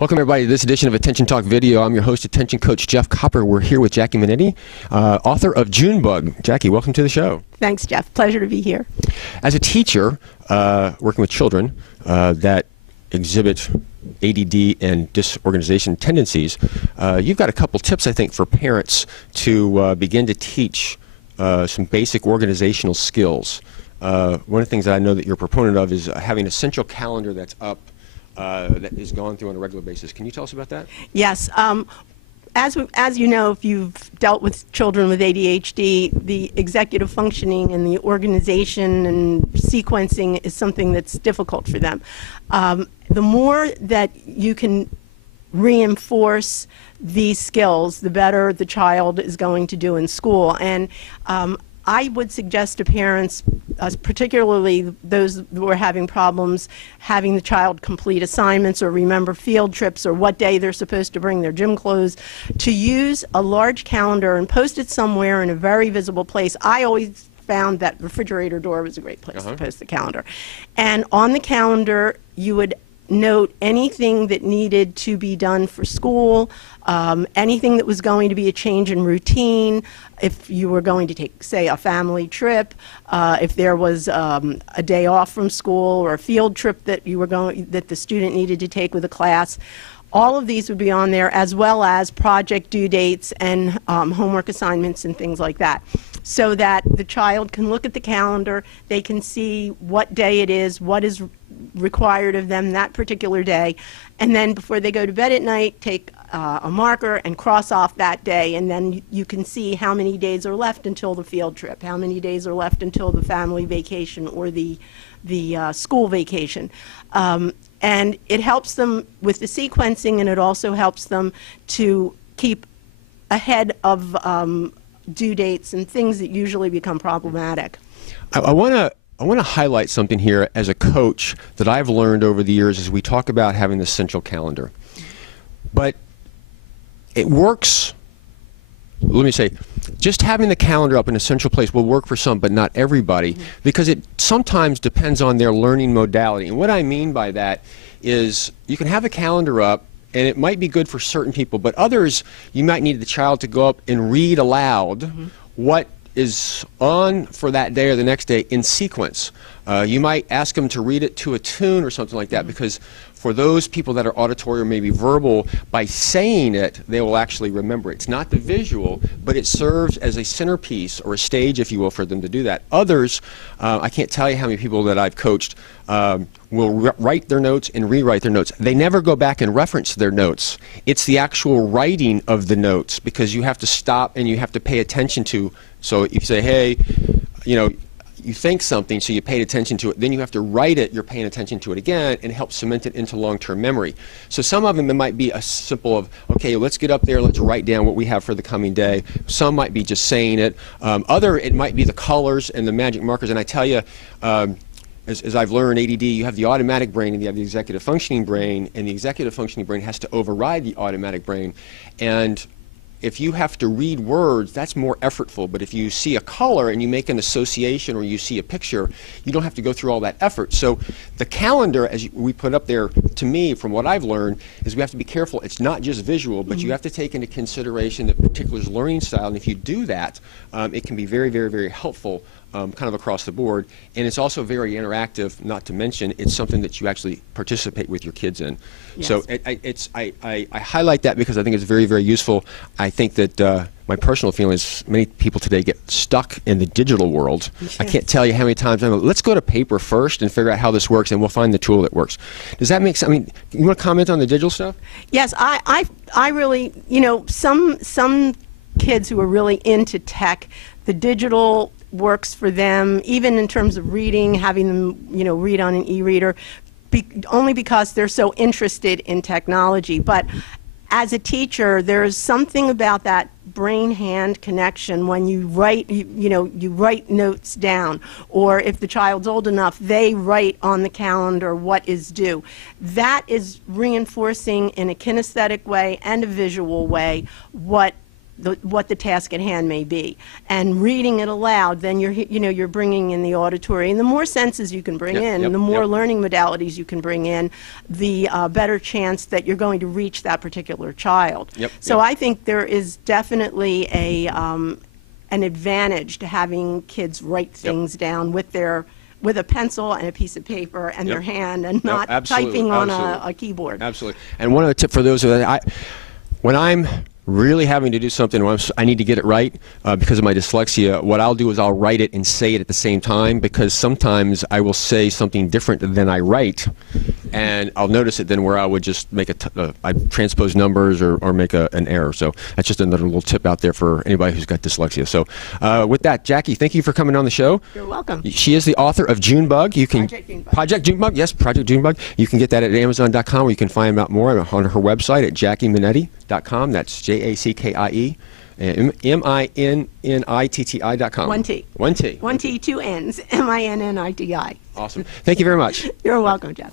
Welcome everybody to this edition of Attention Talk Video. I'm your host, Attention Coach Jeff Copper. We're here with Jackie Minetti, author of Junebug. Jackie, welcome to the show. Thanks, Jeff. Pleasure to be here. As a teacher, working with children that exhibit ADD and disorganization tendencies, you've got a couple tips, I think, for parents to begin to teach some basic organizational skills. One of the things that I know that you're a proponent of is having a central calendar that's up that is gone through on a regular basis. Can you tell us about that? Yes. As you know, if you've dealt with children with ADHD, the executive functioning and the organization and sequencing is something that's difficult for them. The more that you can reinforce these skills, the better the child is going to do in school. And I would suggest to parents, particularly those who are having problems having the child complete assignments or remember field trips or what day they're supposed to bring their gym clothes, to use a large calendar and post it somewhere in a very visible place. I always found that refrigerator door was a great place to post the calendar. And on the calendar, you would note anything that needed to be done for school, anything that was going to be a change in routine, if you were going to take, say, a family trip, if there was a day off from school or a field trip that that the student needed to take with a class. All of these would be on there, as well as project due dates and homework assignments and things like that, so that the child can look at the calendar, they can see what day it is, what is required of them that particular day, and then before they go to bed at night, take a marker and cross off that day, and then you can see how many days are left until the field trip, how many days are left until the family vacation or the school vacation. And it helps them with the sequencing, and it also helps them to keep ahead of due dates and things that usually become problematic. I want to highlight something here as a coach that I've learned over the years as we talk about having this central calendar. But it works, let me say, just having the calendar up in a central place will work for some, but not everybody, because it sometimes depends on their learning modality. And what I mean by that is you can have a calendar up, and it might be good for certain people, but others, you might need the child to go up and read aloud what is on for that day or the next day in sequence. You might ask them to read it to a tune or something like that, because for those people that are auditory or maybe verbal, by saying it, they will actually remember it. It's not the visual, but it serves as a centerpiece or a stage, if you will, for them to do that. Others, I can't tell you how many people that I've coached will write their notes and rewrite their notes. They never go back and reference their notes. It's the actual writing of the notes, because you have to stop and you have to pay attention to. So if you say, hey, you know, you think something, so you paid attention to it, then you have to write it, you're paying attention to it again, and help cement it into long-term memory. So some of them, it might be a simple of, okay, let's get up there, let's write down what we have for the coming day. Some might be just saying it. Other, it might be the colors and the magic markers. And I tell you, as I've learned, ADD, you have the automatic brain and you have the executive functioning brain, and the executive functioning brain has to override the automatic brain. And if you have to read words, that's more effortful. But if you see a color and you make an association or you see a picture, you don't have to go through all that effort. So the calendar, as we put up there, to me, from what I've learned, is we have to be careful. It's not just visual, but you have to take into consideration the particular learning style. And if you do that, it can be very, very, very helpful kind of across the board. And it's also very interactive, not to mention it's something that you actually participate with your kids in. Yes. So I highlight that because I think it's very, very useful. I think that my personal feeling is many people today get stuck in the digital world. Yes. I can't tell you how many times I'm like, let's go to paper first and figure out how this works, and we'll find the tool that works. Does that make sense? I mean, you want to comment on the digital stuff? Yes, I really, you know, some kids who are really into tech, the digital works for them, even in terms of reading, having them, you know, read on an e-reader, only because they're so interested in technology. But as a teacher, there's something about that brain-hand connection when you write, you write notes down, or if the child's old enough, they write on the calendar what is due. That is reinforcing in a kinesthetic way and a visual way what what the task at hand may be. And reading it aloud, then you're bringing in the auditory. And the more senses you can bring in, the more learning modalities you can bring in, the better chance that you're going to reach that particular child. So I think there is definitely an advantage to having kids write things down with a pencil and a piece of paper and their hand, and not typing on a keyboard. Absolutely. And one other tip for those when I'm really having to do something where I need to get it right because of my dyslexia, what I'll do is I'll write it and say it at the same time, because sometimes I will say something different than I write, and I'll notice it then where I would just make I transpose numbers or make an error. So that's just another little tip out there for anybody who's got dyslexia. So with that, Jackie, thank you for coming on the show. You're welcome. She is the author of Junebug. You can Project Junebug. Yes, Project Junebug. You can get that at Amazon.com, where you can find out more on her website at JackieMinetti.com. That's JACKIE. MINNITTI.com. One T. One T. One T, two N's. MINNITI. Awesome. Thank you very much. You're welcome, Jeff.